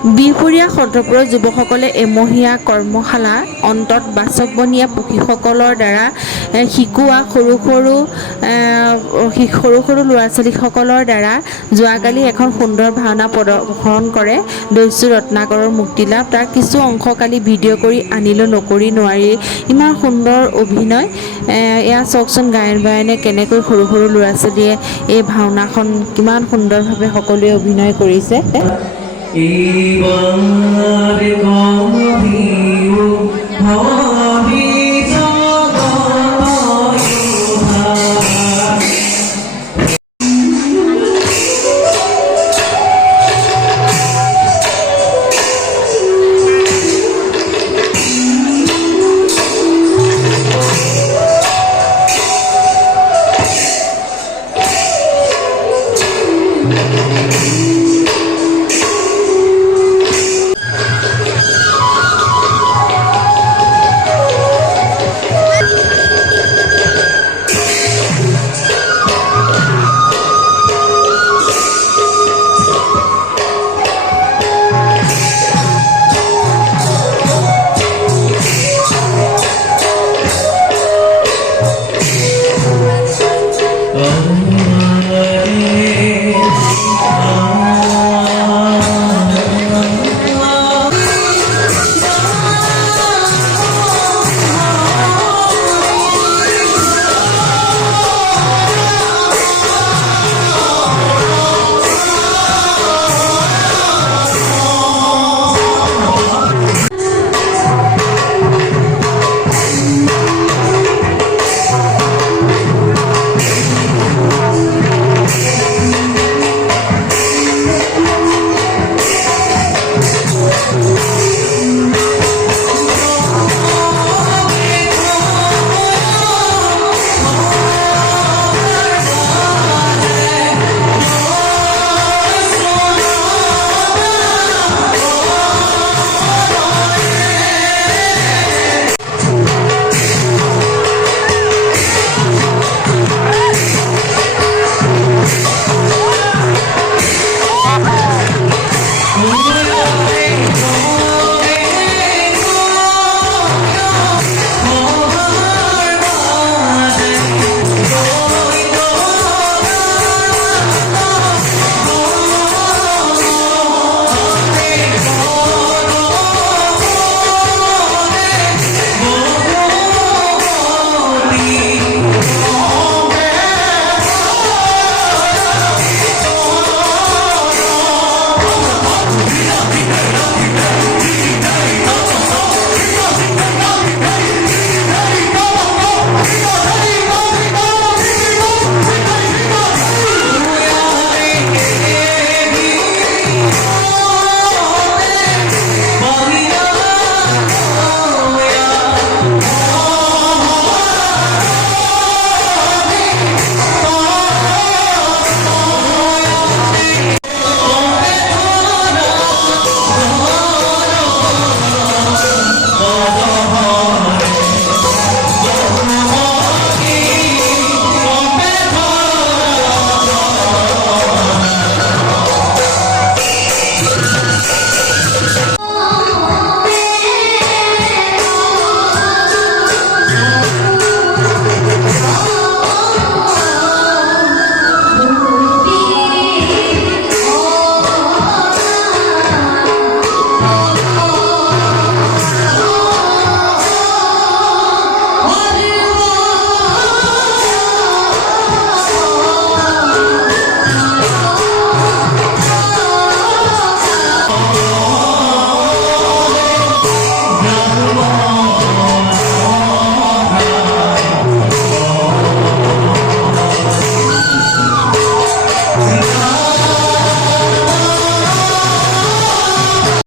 বিহপুৰীয়া সত্ৰপুৰৰ যুৱকসকলে এমহীয়া কৰ্মশালা অন্তত বাচকবনীয়া পক্ষীসকলৰ দ্বাৰা শিকোৱা সৰু সৰু ল'ৰা ছোৱালীসকলৰ দ্বাৰা যোৱাকালি এখন সুন্দৰ ভাওনা প্ৰদৰ্শন কৰে দস্যু ৰত্নাকৰৰ মুক্তিলাভ। তাৰ কিছু অংশ কালি ভিডিঅ' কৰি আনিলোঁ, নকৰি নোৱাৰি। ইমান সুন্দৰ অভিনয়। এয়া চাওকচোন গায়ন বায়নে কেনেকৈ সৰু ল'ৰা ছোৱালীয়ে এই ভাওনাখন কিমান সুন্দৰভাৱে সকলোৱে অভিনয় কৰিছে।